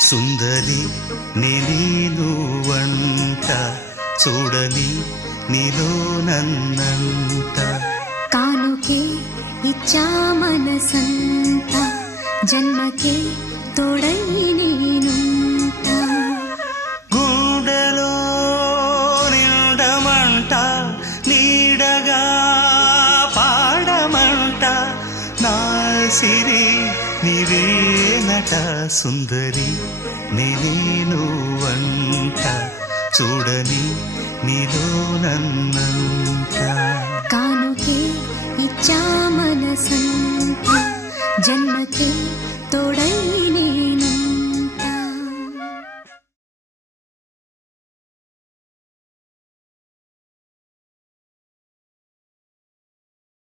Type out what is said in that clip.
సుందరి నేను వంట చూడని నీలో నన్నంట కానుకే ఇచ్చా మనసంత జన్మకే తోడై నేనుంటా గుండెలో నిండమంట నీడగా పాడమంట నా సిరి నీవేనట సుందరి నేను వంట చూడని నీలో నన్నంట కానుకే ఇచ్చా మనసంత జన్మకే తోడై